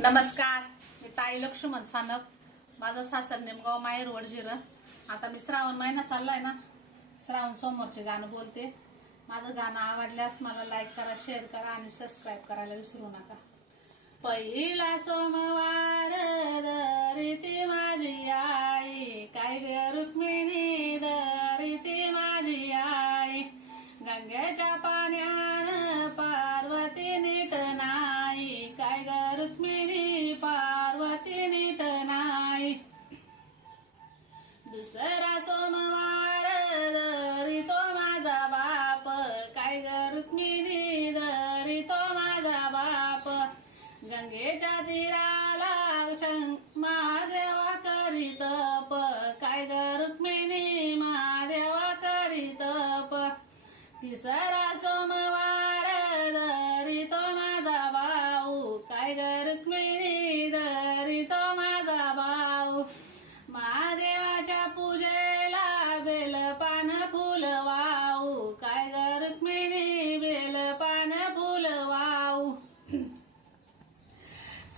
नमस्कार मी ताई लक्ष्मण सानप. माझं सासर नेमगाव माहेर वडजिरं. आता मी श्रावण महिना चाललाय ना श्रावण समोरचे गाणं बोलते. माझं गाणं आवडल्यास मला लाईक करा शेअर करा आणि सबस्क्राईब करायला विसरू नका. पहिला सोमवार दुसरा सोमवार दरी तो माझा बाप काय ग रुक्मिणी दरी तो माझा बाप. गंगेच्या तीराला शं- महादेवा करीत काय ग रुक्मिणी महादेवा करीत तिसरा सोमवार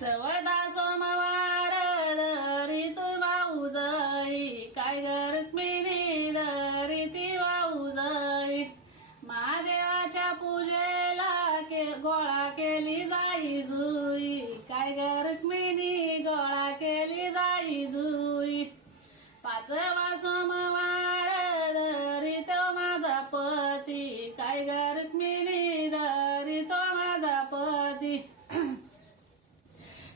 चवदा सोमवार दरी तू माऊ जाई काय ग रुक्मिणी दरी ती माऊ जाई महादेवाच्या पूजेला के गोळा केली जाई जुई. काय ग गोळा केली जाई जुई. पाचवा सोमवार दरी तो माझा पती. काय ग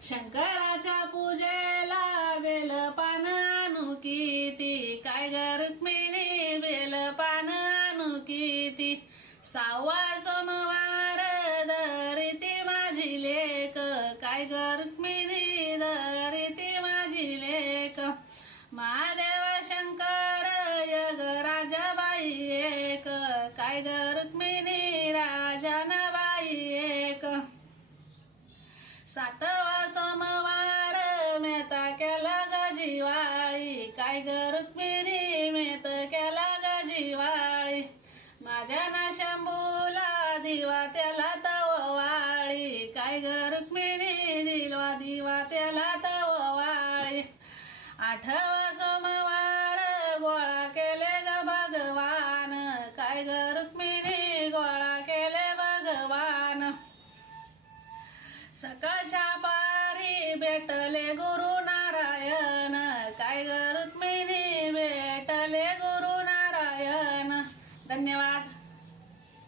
शंकराच्या पूजेला बेल पान आणू किती काय ग रुक्मिणी बेल पान आणू किती सहावा सोमवार दरिती माझी लेक. काय ग रुक्मिणी दरिती माझी लेक. महादेव शंकर यग राजाबाई एक. काय ग रुक्मिणी सातवा सोमवार मेहता केला गजीवाळी काय ग रुक्मिणी मेहत केला गजीवाळी माझ्या ना शंभूला दिवा त्याला तववाळी काय ग रुक्मिणी दिलवा दिवा त्याला तववाळी आठवा सोमवार गोळा केले ग भगवान. काय ग रुक्मिणी सकाळच्या पारी भेटले गुरु नारायण. काय ग रुक्मिणी भेटले गुरु नारायण. धन्यवाद.